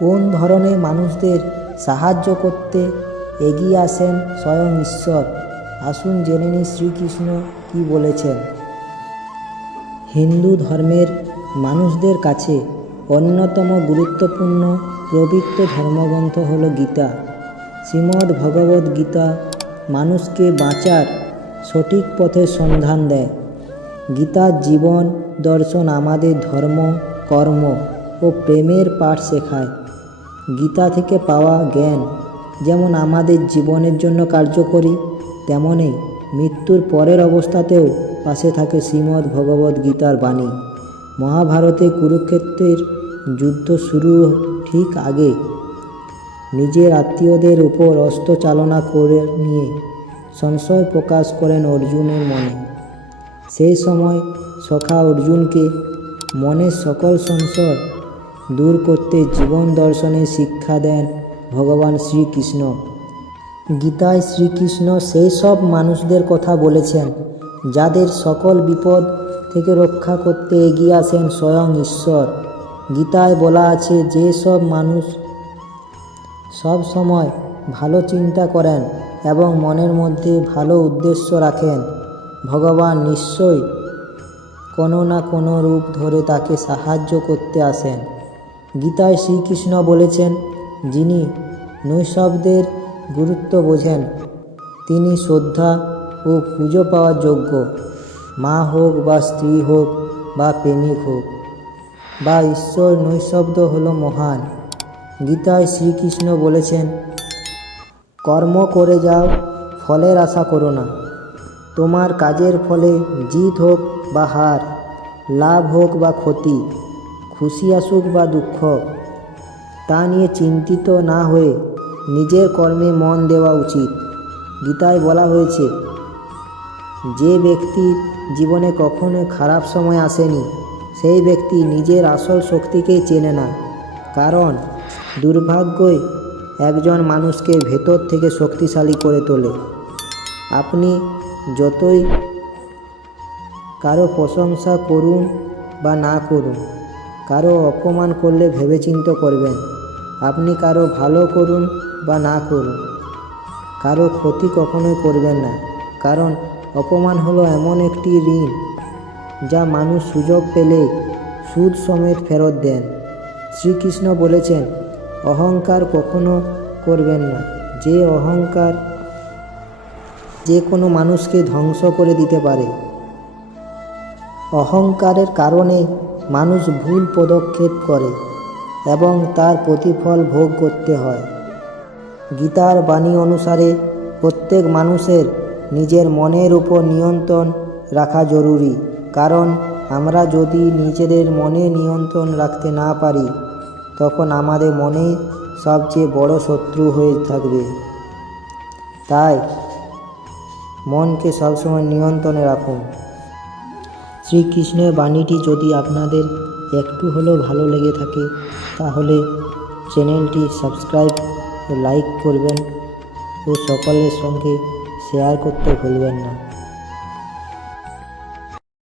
কোন ধরনের মানুষদের সাহায্য করতে এগিয়ে আসেন স্বয়ং ঈশ্বর? আসুন জেনে নিই শ্রীকৃষ্ণ কী বলেছেন। হিন্দু ধর্মের মানুষদের কাছে অন্যতম গুরুত্বপূর্ণ পবিত্র ধর্মগ্রন্থ হল গীতা। শ্রীমদ্ ভগবদ্ গীতা মানুষকে বাঁচার সঠিক পথের সন্ধান দেয়। গীতার জীবন দর্শন আমাদের ধর্ম, কর্ম ও প্রেমের পাঠ শেখায়। গীতা থেকে পাওয়া জ্ঞান যেমন আমাদের জীবনের জন্য কার্যকরী, তেমনই মৃত্যুর পরের অবস্থাতেও পাশে থাকে শ্রীমদ্ ভগবদ্ গীতার বাণী। মহাভারতে কুরুক্ষেত্রের যুদ্ধ শুরু ঠিক আগে নিজের আত্মীয়দের উপর অস্ত্র চালনা করে নিয়ে সংশয় প্রকাশ করেন অর্জুনের মনে। সেই সময় সখা অর্জুনকে মনের সকল সংশয় দূর করতে জীবন দর্শনের শিক্ষা দেন ভগবান শ্রীকৃষ্ণ। গীতায় শ্রীকৃষ্ণ সেই সব মানুষদের কথা বলেছেন যাদের সকল বিপদ থেকে রক্ষা করতে এগিয়ে আসেন স্বয়ং ঈশ্বর। গীতায় বলা আছে, যে সব মানুষ সব সময় ভালো চিন্তা করেন এবং মনের মধ্যে ভালো উদ্দেশ্য রাখেন, ভগবান নিশ্চয়ই কোনো না কোনো রূপ ধরে তাকে সাহায্য করতে আসেন। গীতায় শ্রীকৃষ্ণ বলেছেন, যিনি নৈষ্ঠব্যের গুরুত্ব বোঝেন তিনি শ্রদ্ধা ও পুজো পাওয়ার যোগ্য। মা হোক বা স্ত্রী হোক বা প্রেমিক হোক বা ঈশ্বর, নৈষ্ঠব্য হলো মহান। গীতায় শ্রীকৃষ্ণ বলেছেন, কর্ম করে যাও, ফলের আশা করো না। তোমার কাজের ফলে জিত হোক বা হার, লাভ হোক বা ক্ষতি, খুশি আসুক বা দুঃখ, তা নিয়ে চিন্তিত না হয়ে নিজের কর্মে মন দেওয়া উচিত। গীতায় বলা হয়েছে, যে ব্যক্তির জীবনে কখনো খারাপ সময় আসেনি সেই ব্যক্তি নিজের আসল শক্তিকেই চেনে না। কারণ দুর্ভাগ্যই একজন মানুষকে ভেতর থেকে শক্তিশালী করে তোলে। আপনি যতই কারো প্রশংসা করুন বা না করুন, কারো অপমান করলে ভেবেচিন্তে করবেন। আপনি কারো ভালো করুন বা না করুন, কারো ক্ষতি কখনোই করবেন না। কারণ অপমান হলো এমন একটি ঋণ যা মানুষ সুযোগ পেলে সুদ সমেত ফেরত দেন। শ্রীকৃষ্ণ বলেছেন, অহংকার কখনো করবেন না। যে অহংকার যে কোনো মানুষকে ধ্বংস করে দিতে পারে। অহংকারের কারণে মানুষ ভুল পদক্ষেপ করে এবং তার প্রতিফল ভোগ করতে হয়। গীতার বাণী অনুসারে প্রত্যেক মানুষের নিজের মনের উপর নিয়ন্ত্রণ রাখা জরুরি। কারণ আমরা যদি নিজেদের মনে নিয়ন্ত্রণ রাখতে না পারি, তখন আমাদের মনে সবচেয়ে বড় শত্রু হয়ে থাকবে। তাই মনকে সবসময় নিয়ন্ত্রণে রাখুন। শ্রীকৃষ্ণের বাণীটি যদি আপনাদের একটু হলেও ভালো লেগে থাকে, তাহলে চ্যানেলটি সাবস্ক্রাইব ও লাইক করবেন ও সকলের সঙ্গে শেয়ার করতে ভুলবেন না।